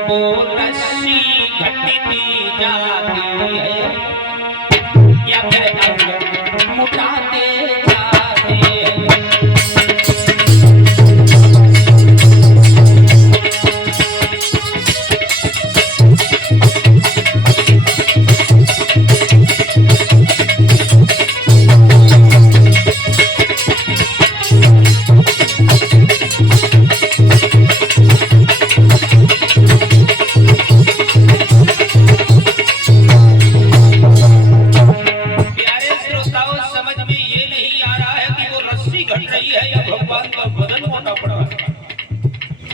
वो रस्सी घटती जाती है या फिर अंग मुटाते जाते हैं।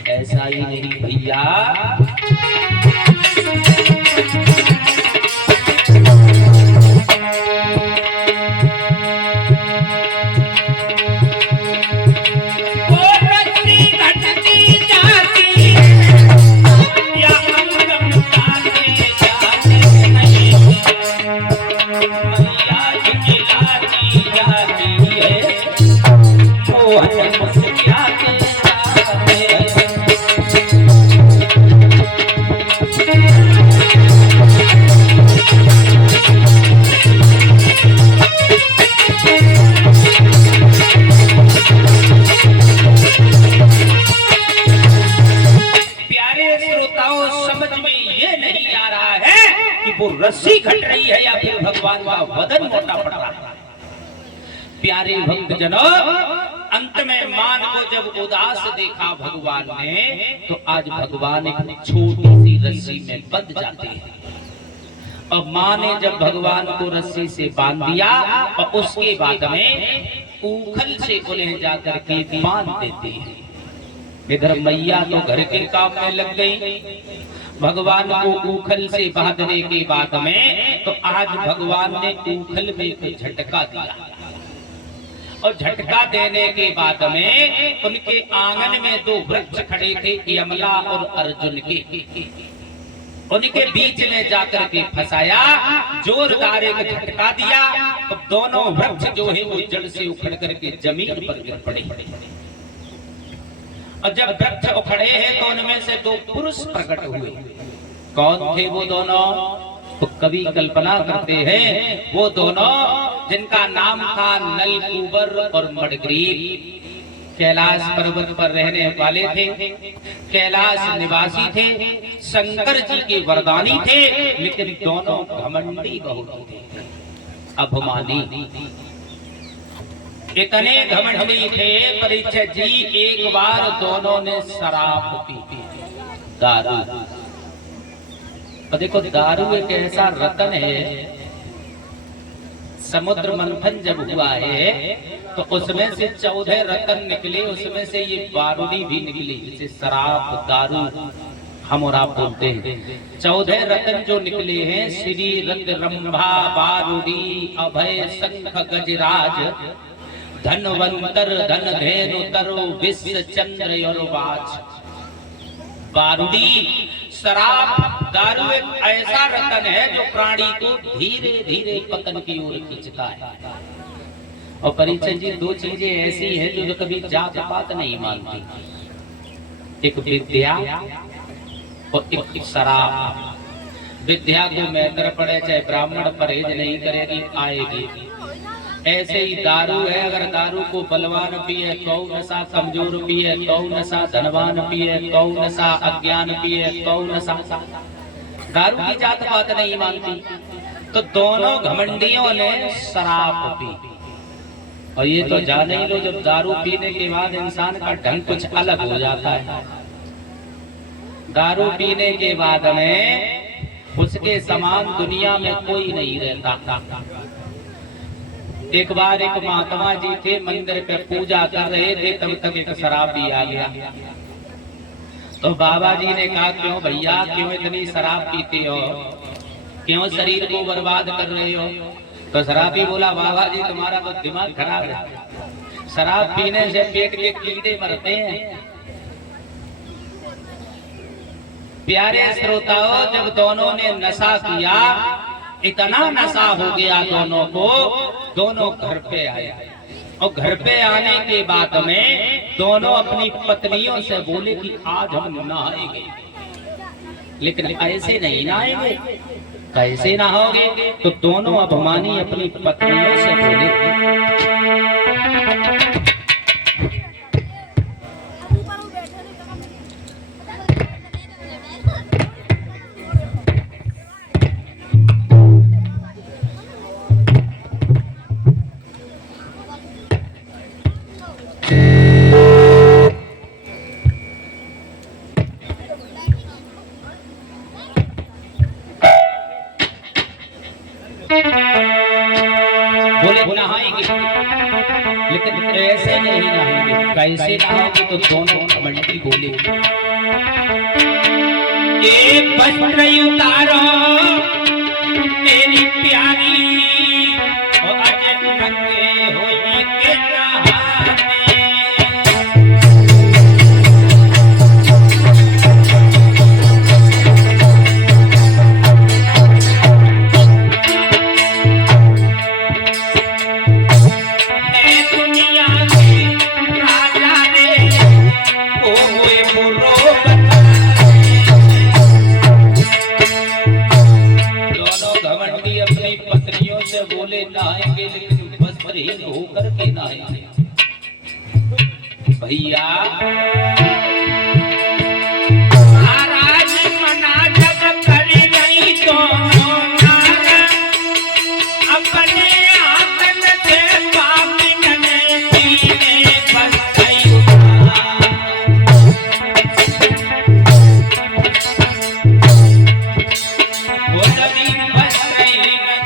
ऐसा ही नहीं भैया, वो रस्सी घटती जाती या अंग मुटाते जाते हैं। मैया जिलाती जाती है मोहन मुस्कुराते जाते हैं। वो रस्सी घट रही है या फिर भगवान का वदन मोटा पड़ रहा है। प्यारे भक्तजनों, अंत में मान को जब उदास देखा भगवान ने, तो आज भगवान एक छोटी सी रस्सी में बंध जाते हैं। और माँ ने जब भगवान को रस्सी से बांध दिया और उसके बाद में ऊखल से उन्हें जाकर के बांध देते हैं। इधर मैया तो घर के काम में लग गई, भगवान को ऊखल से बांधने के बाद में तो आज भगवान ने ऊखल में एक झटका दिया और झटका देने के बाद में उनके आंगन में दो वृक्ष खड़े थे, यमला और अर्जुन के। उनके बीच में जाकर के फंसाया, जोरदार एक झटका दिया तो दोनों वृक्ष जो है वो जड़ से उखड़ करके जमीन पर गिर पड़े। और जब वृक्ष उखड़े हैं तो उनमें से दो पुरुष प्रकट हुए। कौन थे वो दोनों? तो कवि कल्पना करते हैं वो दोनों जिनका नाम था नलकूबर और मडग्रीव। कैलाश पर्वत पर रहने वाले थे, कैलाश निवासी थे, शंकर जी के वरदानी थे, लेकिन दोनों घमंडी बहुत थे, अभिमानी। इतने घमंडी थे परीक्षित जी, एक बार दोनों ने शराब पी, दारू। और देखो दारू एक ऐसा रतन है, समुद्र मंथन जब हुआ है तो उसमें से 14 रतन निकले, उसमें से ये बारूदी भी निकली, जिसे शराब दारू हम और आप बोलते हैं। 14 रतन जो निकले हैं, श्री रत रंभा बारूदी अभय शंख गजराज धनवंतर धन धेनु तरो विश्व चंद्र और वाच। बारूदी शराब दारू एक ऐसा रतन है जो प्राणी को धीरे धीरे पतन की ओर खींचता है। और परीक्षित जी, दो चीजें ऐसी हैं जो कभी जात पात नहीं मानती, एक विद्या और एक शराब। विद्या को मैत्र पड़े चाहे ब्राह्मण परहेज नहीं करेगी, आएगी। ऐसे ही दारू है, अगर दारू को बलवान पिए तो नशा, कमजोर पिए तो नशा, धनवान पिए तो नशा, अज्ञान पिए तो नशा। दारू की जात पात नहीं मानती। तो दोनों घमंडियों ने शराब पी। और ये तो जाने ही लो, जब दारू पीने के बाद इंसान का ढंग कुछ अलग हो जाता है। दारू पीने के बाद में उसके समान दुनिया में कोई नहीं रहता। एक बार एक महात्मा जी थे, मंदिर पे पूजा कर रहे थे, तब तक एक शराबी आ गया। तो बाबा जी ने कहा, क्यों भैया, क्यों इतनी शराब पीते हो, क्यों शरीर को बर्बाद कर रहे हो? तो शराबी बोला, बाबा जी तुम्हारा तो दिमाग खराब है, शराब पीने से पेट के कीड़े मरते हैं। प्यारे श्रोताओं, जब दोनों ने नशा किया, इतना नशा हो गया दोनों को, दोनों घर पे आए। और घर पे आने के बाद में दोनों अपनी पत्नियों से बोले कि आज हम नहाएंगे। लेकिन ऐसे नहीं ना आएंगे। कैसे ना होगे? तो दोनों अभिमानी अपनी पत्नियों से बोले, बोले नहाएंगे, लेकिन ऐसे नहीं नहाएंगे। कैसे नहाओगे? तो दोनों मंडी बोले, एक वस्त्र उतारो मेरी प्यारी, और अजब नंगे होई के नहाने। बोले नहाएंगे, लेकिन वस्त्रहीन होकर के नहाएंगे। भैया महाराज मना जब करे नहीं तो अपने आतन से पापी नने पीने बस गई। वो जमीन बस गई न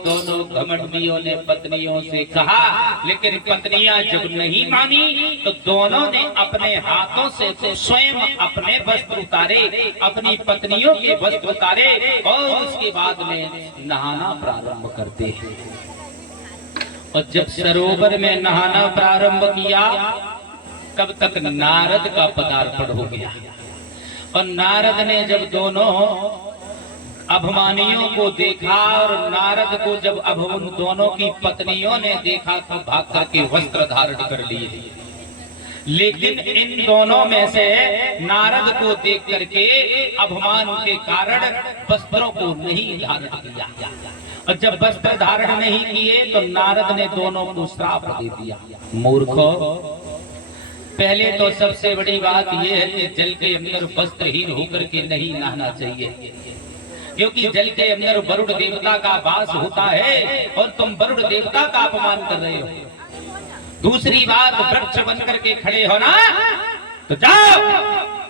दोनों घमंडियों ने पत्नियों से कहा, लेकिन पत्नियां जब नहीं मानी तो दोनों ने अपने हाथों से तो स्वयं अपने वस्त्र उतारे, अपनी पत्नियों के वस्त्र उतारे और उसके बाद में नहाना प्रारंभ करते हैं। और जब सरोवर में नहाना प्रारंभ किया, तब तक नारद का पदार्पण हो गया। और नारद ने जब दोनों अभिमानियों को देखा, और नारद को जब अब उन दोनों की पत्नियों ने देखा तो भाग करके वस्त्र धारण कर लिए। लेकिन इन दोनों में से नारद को देख करके अभिमान के कारण वस्त्रों को नहीं धारण किया। और जब वस्त्र धारण नहीं किए तो नारद ने दोनों को श्राप दे दिया। मूर्खों, पहले तो सबसे बड़ी बात यह है कि जल के अंदर वस्त्रहीन होकर के नहीं नहाना चाहिए, क्योंकि जल के अंदर वरुण देवता का वास होता है और तुम वरुण देवता का अपमान कर रहे हो। दूसरी बात, वृक्ष बन करके खड़े हो ना, तो जाओ,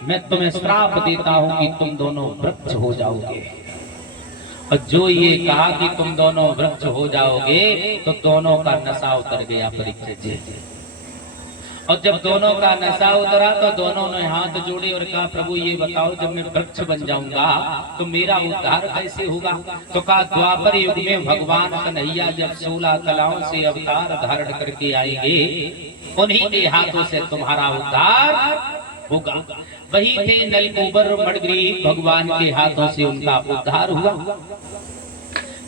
मैं तुम्हें श्राप देता हूं कि तुम दोनों वृक्ष हो जाओगे। और जो ये कहा कि तुम दोनों वृक्ष हो जाओगे, तो दोनों का नशा उतर गया परीक्षित जी। और जब दोनों का नशा उतरा तो दोनों ने हाथ जोड़े और कहा, प्रभु ये बताओ, जब मैं वृक्ष बन जाऊंगा तो मेरा उद्धार कैसे होगा? तो कहा, द्वापर युग में भगवान कन्हैया जब 16 कलाओं से अवतार धारण करके आएंगे, उन्हीं के हाथों से तुम्हारा उद्धार होगा। वही थे नलकूबर मणिग्रीव, भगवान के हाथों से उनका उद्धार हुआ।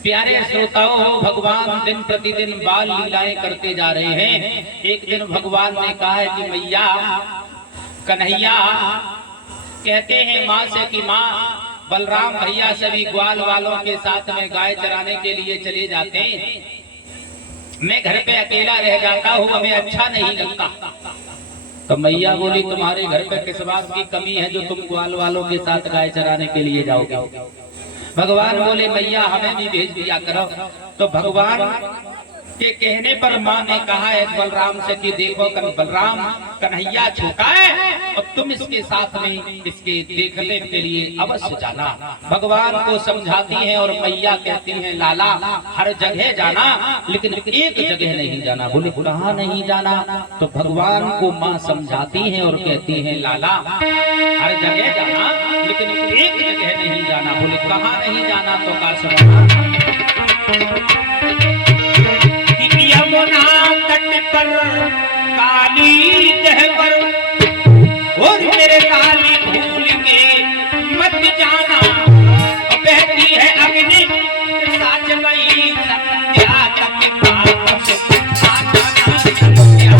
प्यारे श्रोताओं, भगवान दिन प्रतिदिन बाल लीलाएं करते जा रहे हैं। एक दिन भगवान ने कहा है कि मैया कन्हैया, कहते हैं माँ से कि माँ, बलराम भैया सभी ग्वाल वालों के साथ में गाय चराने के लिए चले जाते हैं, मैं घर पे अकेला रह जाता हूँ, हमें अच्छा नहीं लगता। तो मैया बोली, तुम्हारे घर पे किस बात की कमी है जो तुम ग्वाल वालों के साथ गाय चराने के लिए जाओगे? भगवान बोले, मैया हमें भी भेज दिया करो। तो भगवान के कहने पर माँ ने कहा है बलराम से कि देखो बलराम, कन्हैया छोटा है और तुम इसके साथ में इसके देखने के लिए अवश्य जाना। भगवान को समझाती हैं और मैया कहती हैं लाला हर जगह जाना लेकिन एक जगह नहीं जाना। बोले कहाँ नहीं जाना? तो भगवान को माँ समझाती हैं और कहती हैं लाला हर जगह जाना लेकिन एक जगह नहीं जाना। बोले कहाँ नहीं जाना? तो का सुना यमुना तट पर काली दह पर और मेरे काली भूल के मत जाना। बहती है अग्नि साच मई संध्या तक वापस आ जाना। संध्या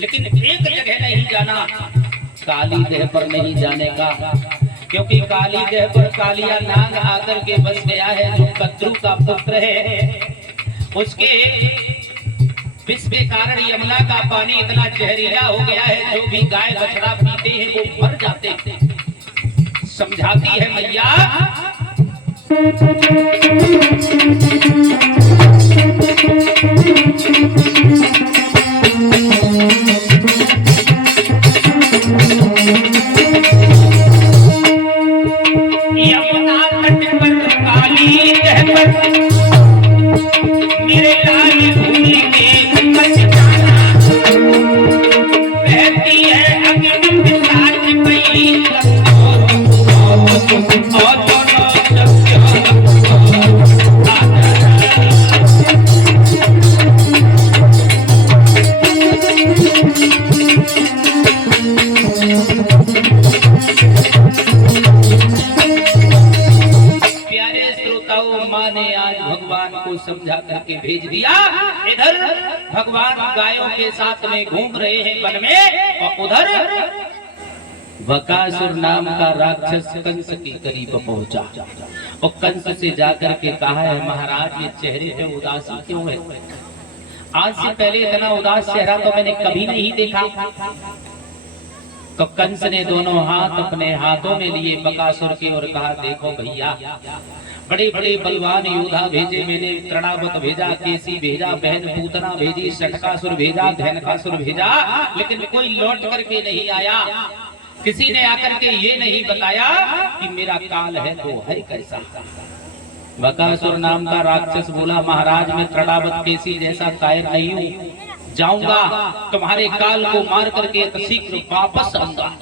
लेकिन एक जगह नहीं जाना, काली देह पर नहीं जाने का, क्योंकि काली देह पर कालिया नाग आकर के बस गया है जो कद्रू का पुत्र है। उसके विष के कारण यमुना का पानी इतना जहरीला हो गया है जो भी गाय बछड़ा पीते हैं वो मर जाते हैं। समझाती है मैया यमुना तट पर काली दह पर मेरे लाल भूल के मच जाना। बहती है अग्नि साच पई और समझा करके भेज दिया। इधर भगवान गायों के साथ में घूम रहे हैं वन में और उधर बकासुर नाम का राक्षस कंस के करीब पहुंचा और कंस से जाकर के कहा है महाराज ये चेहरे पे उदासी क्यों है? आज से पहले इतना उदास चेहरा तो मैंने कभी नहीं देखा। तो कंस ने दोनों हाथ अपने हाथों में लिए बकासुर के और कहा देखो भैया बड़े बड़े बलवान योद्धा भेजे मैंने, तृणावत भेजा, केसी भेजा, बहन पूतना भेजी, शठकासुर भेजा, धैनकासुर भेजा, लेकिन कोई लौट करके नहीं आया। किसी ने आकर के ये नहीं बताया कि मेरा काल है तो है कैसा। बकासुर नाम का राक्षस बोला महाराज मैं तृणावत केसी जैसा कायर नहीं हूँ, जाऊंगा तुम्हारे काल को मार करके शीघ्र वापस आऊंगा।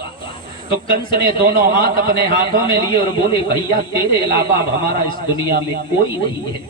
तो कंस ने दोनों हाथ अपने हाथों में लिए और बोले भैया तेरे अलावा हमारा इस दुनिया में कोई नहीं है।